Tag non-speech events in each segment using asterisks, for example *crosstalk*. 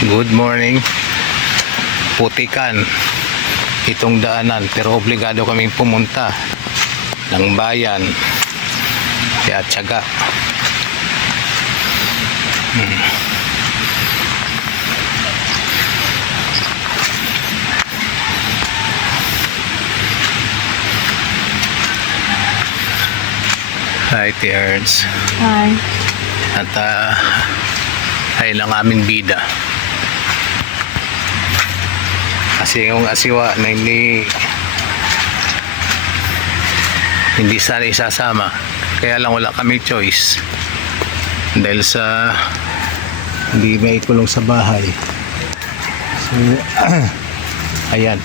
Good morning. Putikan. Itong daanan. Pero obligado kaming pumunta ng bayan. Kaya tiyaga. Hmm. Hi, Terrence. Hi. At uh, ay lang aming bida. Kasi asiwa na hindi hindi sana isasama. Kaya lang wala kami choice. Dahil sa hindi may kulong sa bahay. So, *clears throat* ayan.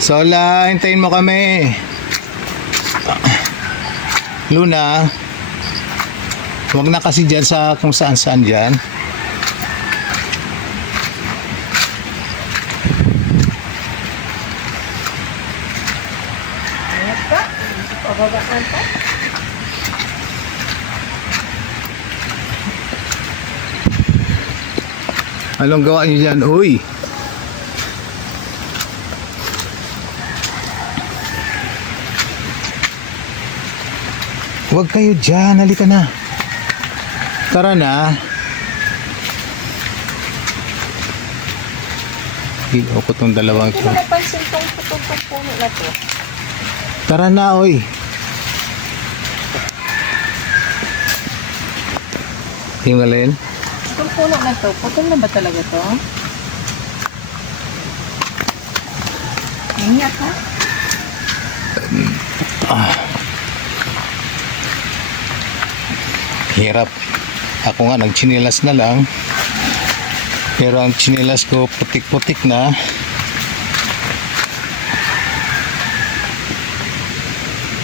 Sola, hintayin mo kami. Luna, huwag na kasi dyan sa kung saan saan dyan. Pababaan ka. Anong gawa niyo dyan? Uy! Huwag kayo dyan. Halika na. Tara na. Hilo ko tong dalawang Hindi mo napansin tong putong tong puno na to. Tara na, oy. Alin? Itong puno na to, putol na ba talaga to? Ingat ha. Hirap. Ako nga, nagchinilas na lang. Pero ang chinilas ko, putik-putik na.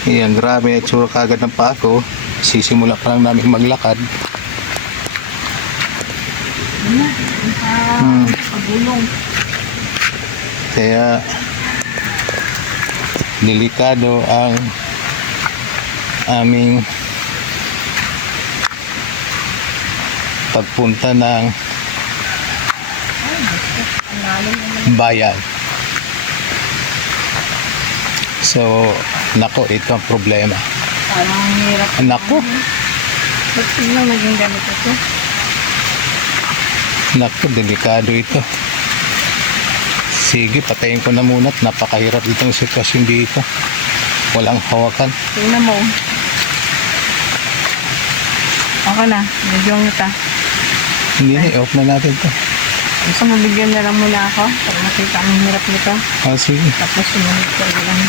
Ayan, grabe na itsura kagad ng paa ko. Sisimula pa lang namin maglakad. Hmm. Kaya, delikado ang aming pagpunta ng bayan. So, nako, ito ang problema. Parang hirap. Nako, Ba't naging ganito to? nako, delikado ito. Sige, patayin ko na muna at napakahirap itong sitwasyon dito. Walang hawakan. Tingnan mo. Okay na. Bigyan kita. Hindi na, i-off na natin to. Gusto mo bigyan na lang muna ako para makita ang hirap nito. Ah, sige. Tapos sumunod ka lang.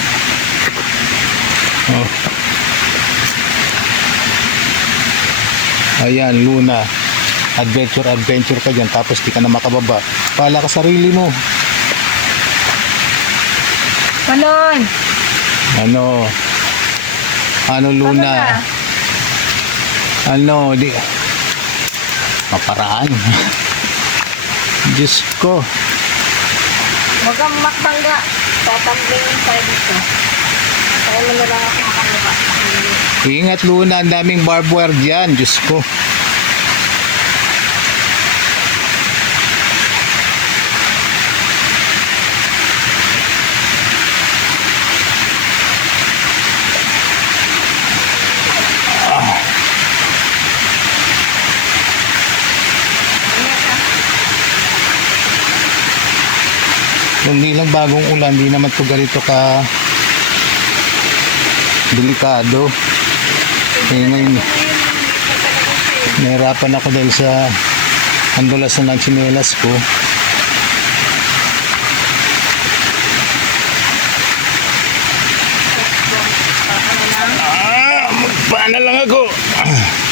Oh. Ayan, Luna. Adventure, adventure ka dyan. Tapos di ka na makababa. Pala ka sarili mo. Palon! Ano? Ano, Luna? na? Ano, di... Maparaan. Diyos ko. Huwag kang makbangga. Tatambling tayo dito. Kaya mo na lang ako makalaba. Ingat, Luna. Ang daming barbed wire dyan. Diyos ko. Bagong ulan. Hindi naman to ganito ka delikado. Eh, ngayon, nahirapan ako dahil sa andulas na ng tsinelas ko. Ah, magpana lang ako. Ah,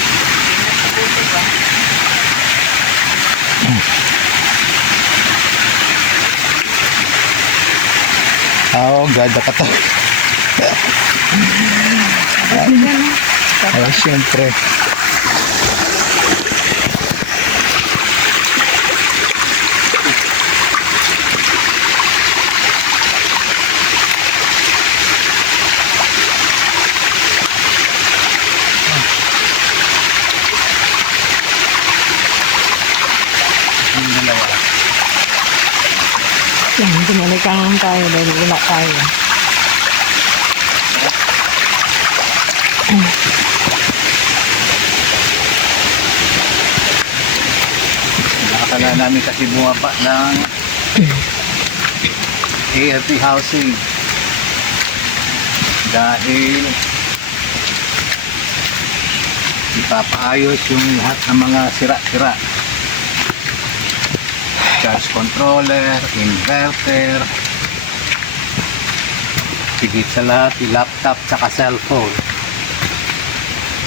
oh, gada ka to. Ay, siyempre. Yan, bumalikan tayo dahil wala tayo. Nakakala namin kasi bumaba ng AFP housing. Dahil ipapaayos yung lahat ng mga sira-sira. Charge controller, inverter, higit sa lahat, laptop tsaka cellphone.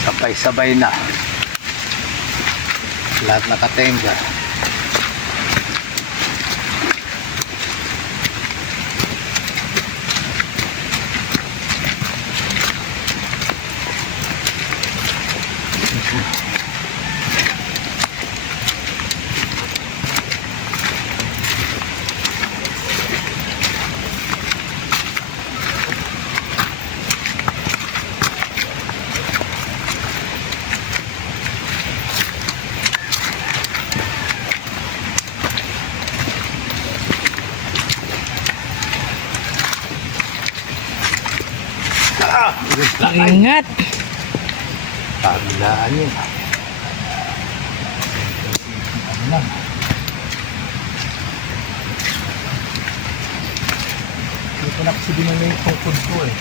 Sabay-sabay na. Lahat nakatenga. Ingat. Pagilaan yun. Ano lang. Hindi ko na kasi binala yung tungkod ko eh.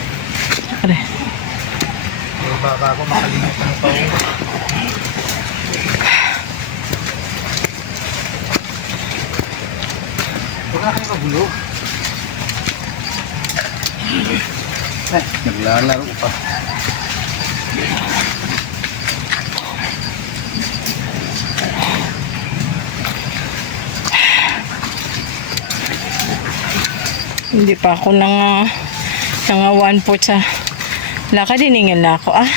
Pero baka ako makalimutan pa ako. Huwag na kayo magulo. Eh, naglalaro pa. Hindi pa ako nang nang one foot sa lakad diningil na ako ah.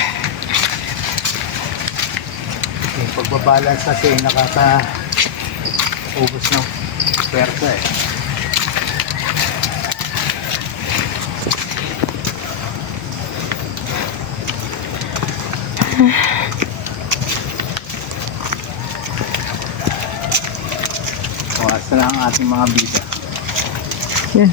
Yung pagbabalance kasi nakaka ubos ng pwersa eh. Kumusta na ang ating mga bida? Yan.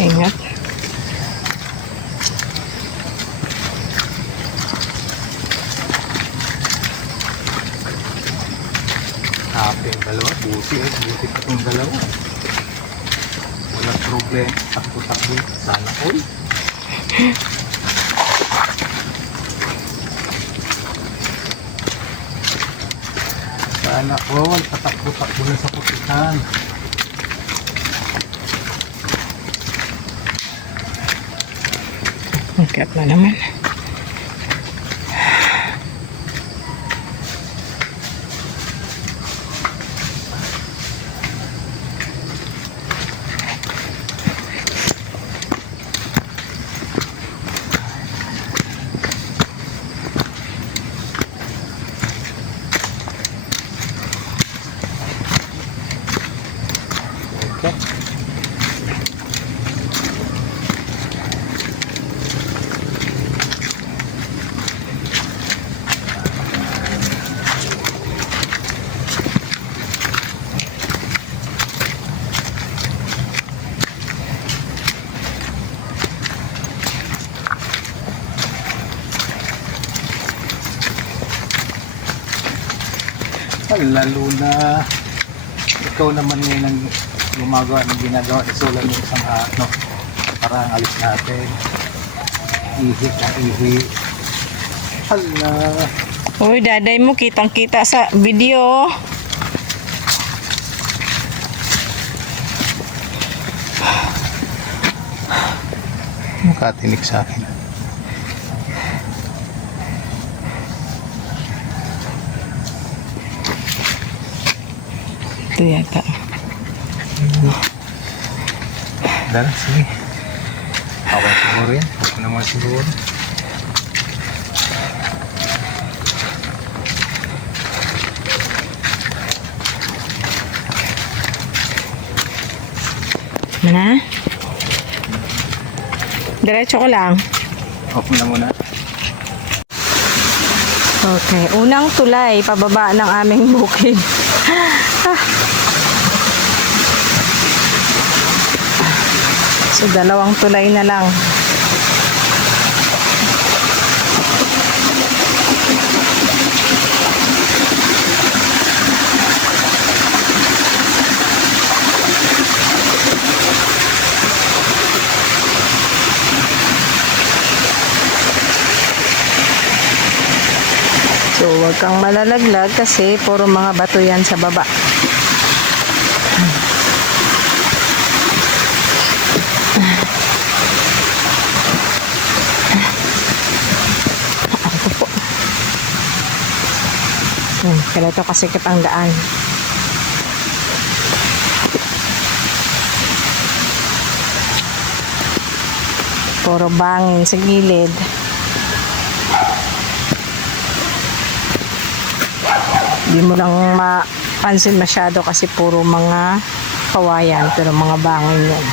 Ingat. Happy yung dalawa, buti eh, buti pa itong dalawa. Walang problema, takbo-takbo, sana all. Sana all, patakbo-takbo na sa putikan. Ingat na naman. Ay, lalo na ikaw naman ngayon ang gumagawa ng ginagawa isulan ng isang ano para ang alis natin. Ihi na ihi. Hala Uy, daday mo kitang kita sa video. nakatinig sa akin Ito yata. dala sige okay siguro yan ako naman siguro Ano na? Diretso ko lang. Off mo na muna. Okay, unang tulay pababa ng aming bukid. *laughs* So, dalawang tulay na lang. So, huwag kang malalaglag kasi puro mga bato yan sa baba. Hmm, ganito kasikip ang daan. Puro bangin sa gilid. Hindi mo lang mapansin masyado kasi puro mga kawayan pero mga bangin yan.